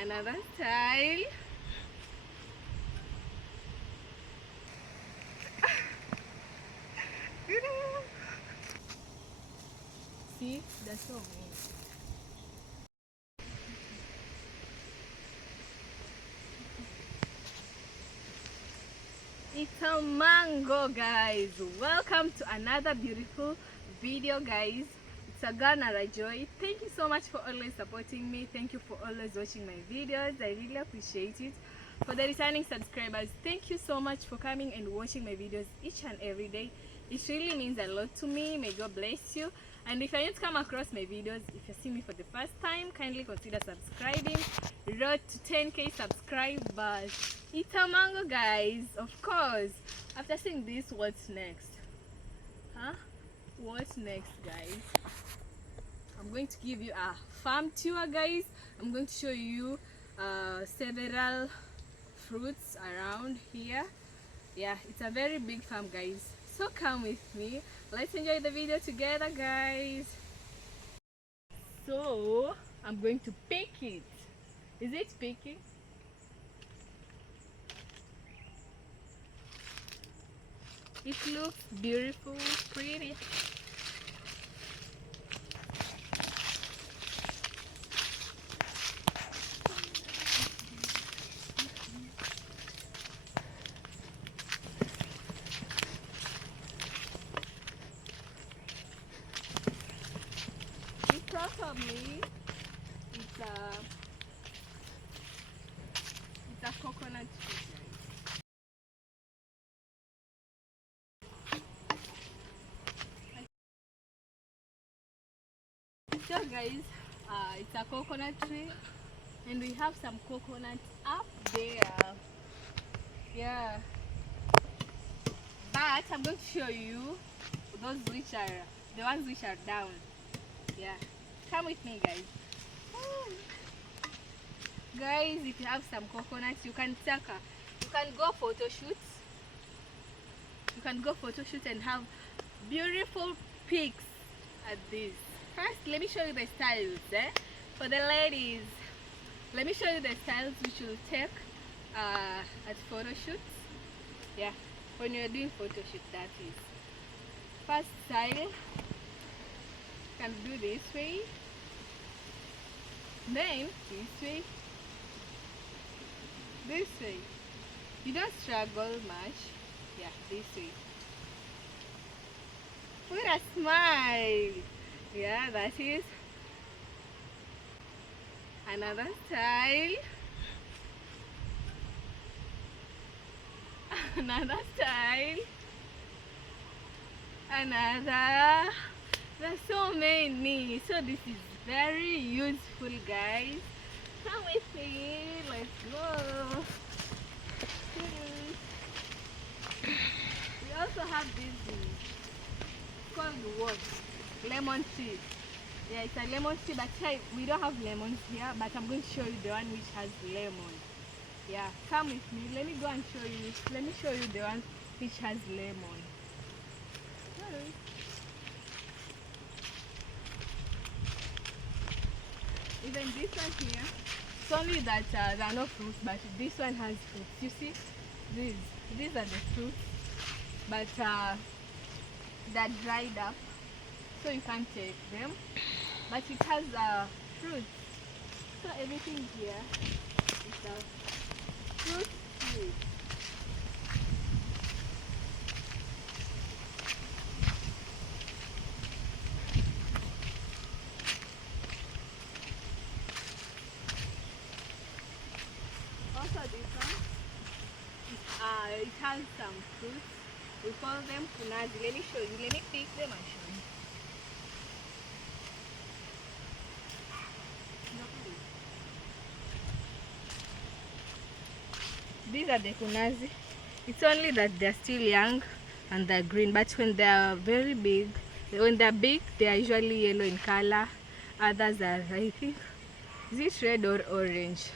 Another style. See, that's so mean. It's a mango, guys. Welcome to another beautiful video, guys. It's a Ghana Joy. Thank you so much for always supporting me. Thank you for always watching my videos. I really appreciate it. For the returning subscribers, thank you so much for coming and watching my videos each and every day. It really means a lot to me. May God bless you. And if I need to come across my videos, if you see me for the first time, kindly consider subscribing. Road to 10k subscribers. It's a mango, guys. Of course. After seeing this, what's next? Huh? What's next, guys? I'm going to give you a farm tour, guys. I'm going to show you several fruits around here. Yeah, it's a very big farm, guys. So come with me. Let's enjoy the video together, guys. So I'm going to pick it. Is it picking? It looks beautiful, pretty. In front of me, it's a coconut tree. So guys, it's a coconut tree, and we have some coconuts up there. Yeah, but I'm going to show you those which are the ones which are down. Yeah, come with me, guys. Guys, if you have some coconuts, you can go photo shoots. You can go photo shoot and have beautiful pics at this. First, let me show you the styles. For the ladies, let me show you the styles which you'll take at photo shoots. Yeah, when you're doing photo shoot, that is. First style, you can do this way, then this way. You don't struggle much. Yeah, this way. Put a smile. Yeah, that is another style. Another style. Another. There's so many. So this is very useful, guys. Come with me. Let's go. We also have this called what? Lemon tea. Yeah, it's a lemon tea, but here we don't have lemons here, but I'm going to show you the one which has lemon. Yeah, come with me. Let me go and show you. Let me show you the one which has lemon. Even this one here, it's only that there are no fruits, but this one has fruits. You see, these are the fruits, but they're dried up, so you can't take them. But it has fruits, so everything here is a fruit tree. Also this one, it has some fruits. We call them kunazi. Let me show you. Let me pick them and show you. These are the kunazi. It's only that they're still young and they're green, but when they're very big, they are usually yellow in color. Others are, I think, is it red or orange?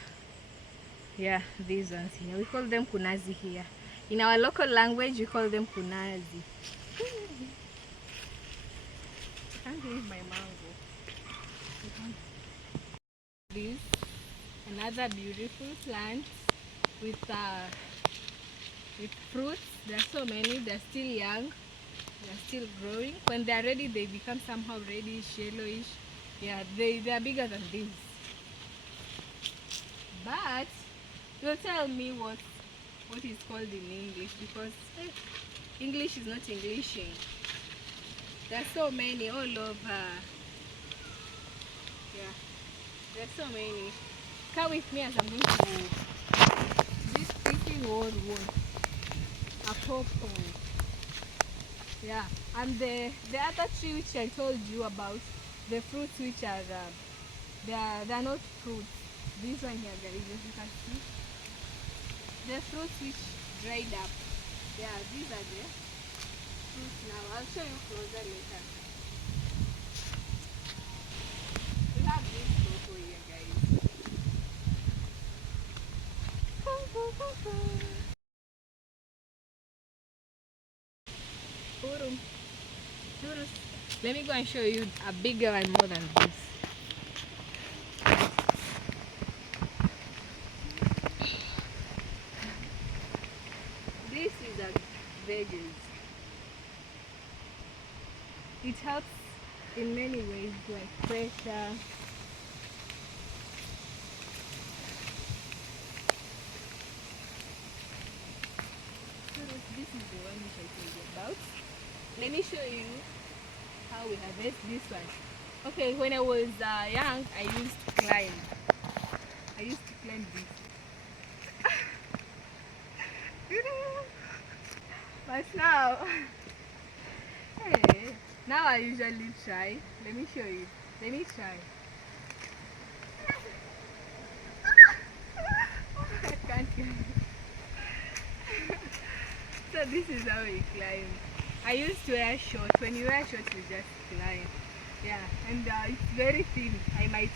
Yeah, these ones here. We call them kunazi here. In our local language, we call them kunazi. I can't leave my mango. This Another beautiful plant with fruits. There are so many. They're still young. They're still growing. When they're ready, they become somehow reddish, yellowish. Yeah, they are bigger than this. But you'll tell me what is called in English, because English is not Englishing. There are so many all over. Yeah, there are so many. Come with me as I'm going to this thinking word a purple. Yeah, and the other tree which I told you about, the fruits which are they are not fruits. This one here, guys, as you can see, the fruits which dried up. Yeah, these are the fruits now. I'll show you closer later. We have this purple here, guys. Purum. Let me go and show you a bigger one more than this. This is a veggies. It helps in many ways, like pressure. So this is the one which I told you about. Let me show you how we harvest this one. Okay, when I was young, I used to climb. This. But now, hey, now I usually try. Let me show you. Let me try. I can't get it. So this is how we climb. I used to wear shorts. When you wear shorts, you just climb. Yeah, and it's very thin. I might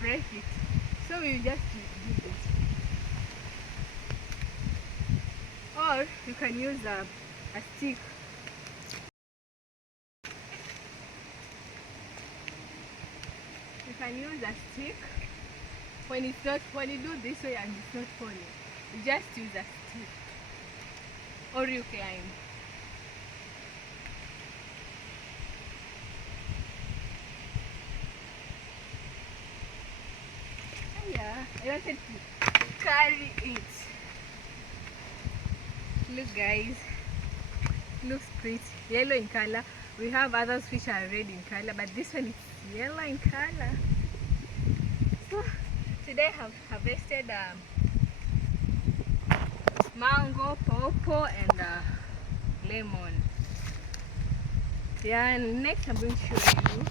break it. So we just do this. Or you can use a stick. You can use a stick. When you do this way and it's not falling, you just use a stick. Or you climb. Yeah, I wanted to carry it. Look, guys, looks pretty yellow in color. We have others which are red in color, but this one is yellow in color. So today I have harvested mango, pawpaw, and lemon. Yeah, and next I'm going to show you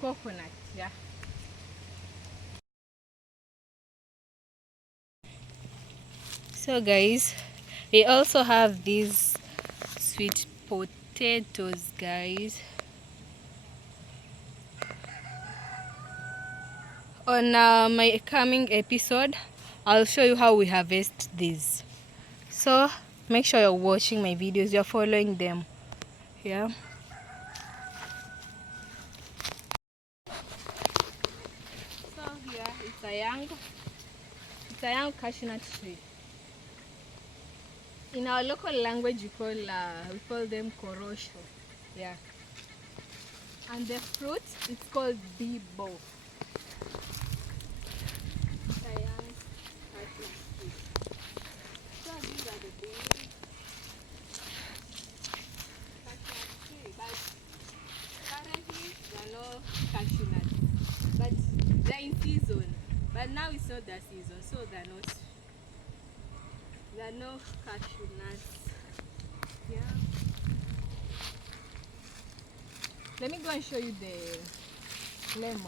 coconut. Yeah. So guys, we also have these sweet potatoes, guys. On my coming episode, I'll show you how we harvest these. So make sure you're watching my videos, you're following them. Yeah. So here it's a young cashew nut tree. In our local language, we call them korosho. Yeah. And the fruit, it's called bibo. It's a young cashew nut tree. So these are the big cashew nut tree. But currently there are no cashew nuts. But they're in season. But now it's not the season, so there are no cashew nuts. Yeah. Let me go and show you the lemon.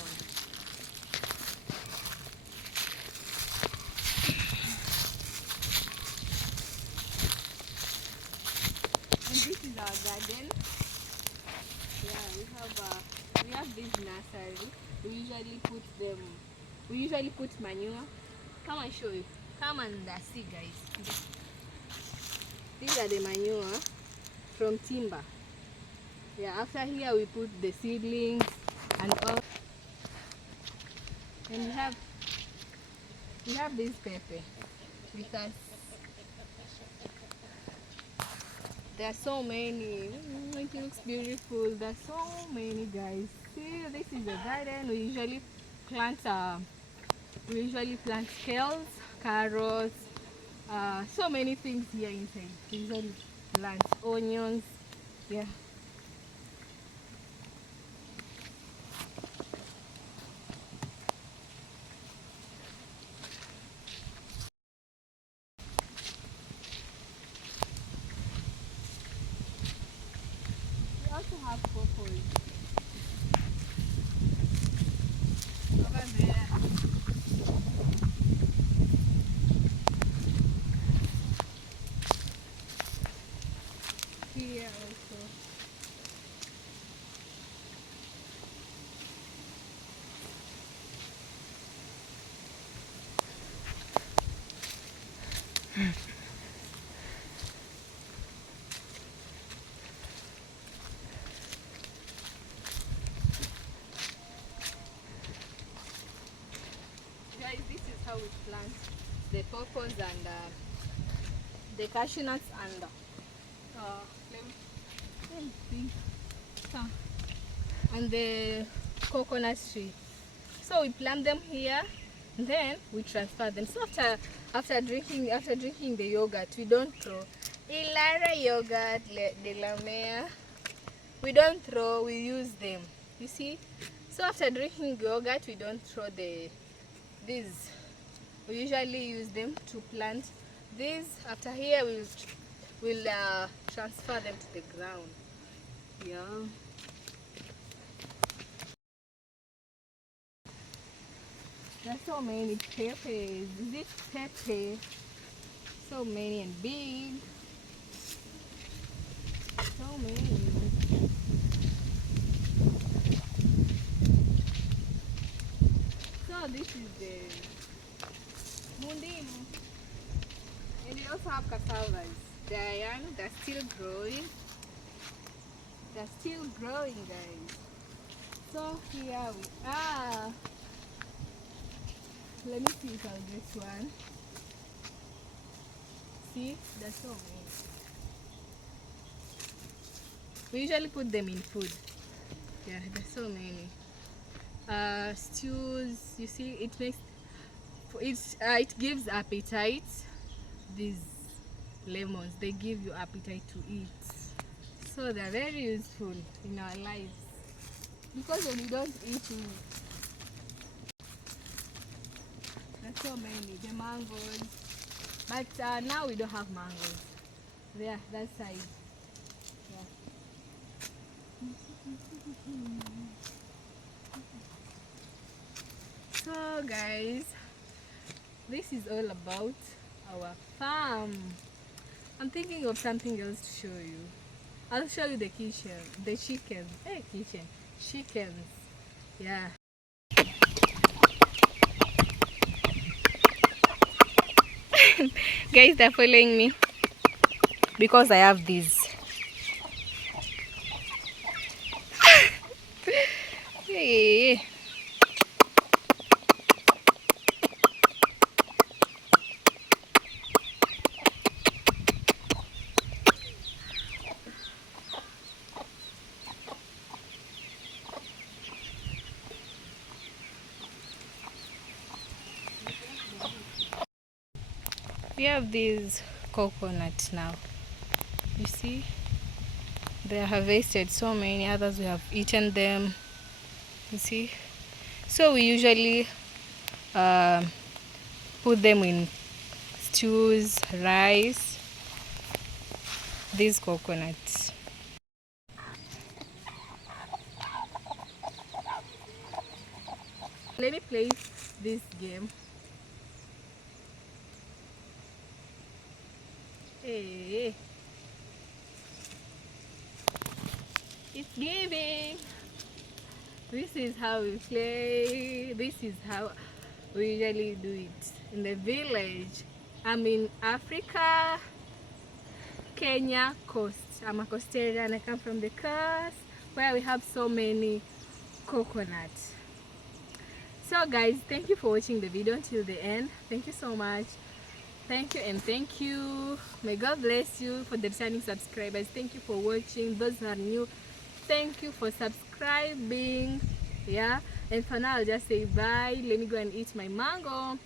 And this is our garden. Yeah, we have this nursery. We usually put manure. Come and show you. Come and see, guys. These are the manure from timber. Yeah, after here we put the seedlings and all. And we have this pepper because there are so many. It looks beautiful. There's so many, guys. See, this is a garden. We usually plant kales, carrots, so many things here inside. We usually plant onions. Yeah. We also have purple over there. Here also. Guys, this is how we plant the purples and the cashew nuts and let me see. And the coconut tree. So we plant them here, and then we transfer them. So after drinking the yogurt, we don't throw. Ilara yogurt de la mer. We don't throw, we use them. You see? So after drinking yogurt, we don't throw these. We usually use them to plant these. After here, we'll transfer them to the ground. Yeah. There's so many peppers. This pepper, so many and big. So many. So this is the mundimo. And we also have cassavas. They are young, they're still growing. They're still growing, guys. So here we are. Let me see if I'll get one. See, there's so many. We usually put them in food. Yeah, there's so many. Stews, you see, it gives appetite. These lemons, they give you appetite to eat. So they're very useful in our lives. Because when you don't eat, there's so many. The mangoes. But now we don't have mangoes. There, that side. So guys, this is all about our farm. I'm thinking of something else to show you. I'll show you the kitchen, the chickens. Hey, chickens. Yeah. Guys, they're following me because I have these. Hey. We have these coconuts now. You see, they are harvested. So many others we have eaten them. You see, so we usually put them in stews, rice. These coconuts. Let me play this game. Hey, it's giving. This is how we play. This is how we usually do it in the village. I'm in Africa, Kenya coast. I'm a coastarian. I come from the coast where we have so many coconuts. So guys, thank you for watching the video until the end. Thank you so much. Thank you and thank you. May God bless you. For the returning subscribers, thank you for watching. Those who are new, thank you for subscribing. Yeah, and for now I'll just say bye. Let me go and eat my mango.